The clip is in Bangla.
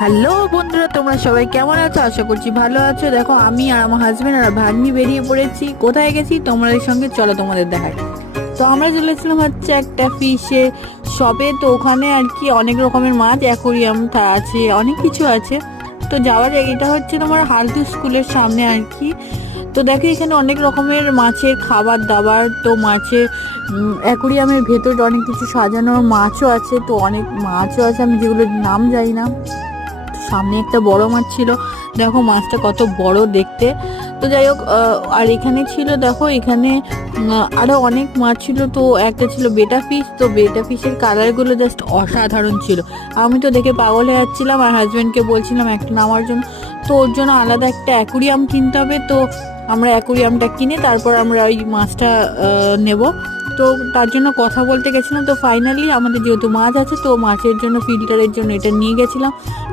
হ্যালো বন্ধুরা, তোমরা সবাই কেমন আছো? আশা করছি ভালো আছো। দেখো, আমি আর আমার হাজবেন্ড আর ভাগ্নি বেরিয়ে পড়েছি। কোথায় গেছি তোমাদের সঙ্গে চলো তোমাদের দেখাই। তো আমরা চলেছিলাম হচ্ছে একটা ফিশের শপে। তো ওখানে আর কি অনেক রকমের মাছ, অ্যাকোরিয়াম আছে, অনেক কিছু আছে। তো যাওয়ার এটা হচ্ছে তোমার হালদু স্কুলের সামনে আর কি। তো দেখো, এখানে অনেক রকমের মাছের খাবার দাবার, তো মাছের অ্যাকোরিয়ামের ভেতর অনেক কিছু সাজানো, মাছও আছে। তো অনেক মাছও আছে, আমি যেগুলোর নাম জানি না। সামনে একটা বড় মাছ ছিল, দেখো মাছটা কত বড় দেখতে। তো যাই হোক, আর এখানে ছিল, দেখো এখানে আরো অনেক মাছ ছিল। তো একটা ছিল বেটা ফিশ, তো বেটা ফিশের কালারগুলো জাস্ট অসাধারণ ছিল। আমি তো দেখে পাগল হয়ে যাচ্ছিলাম, আর হাজব্যান্ডকে বলছিলাম একটা নেওয়ার জন্য। তো ওর জন্য আলাদা একটা অ্যাকুরিয়াম কিনতে হবে। তো আমরা অ্যাকুরিয়ামটা কিনে তারপর আমরা ওই মাছটা নেব। তো তার জন্য কথা বলতে গেছিলাম। তো ফাইনালি আমাদের যেহেতু মাছ আছে, তো মাছের জন্য ফিল্টারের জন্য এটা নিয়ে গেছিলাম।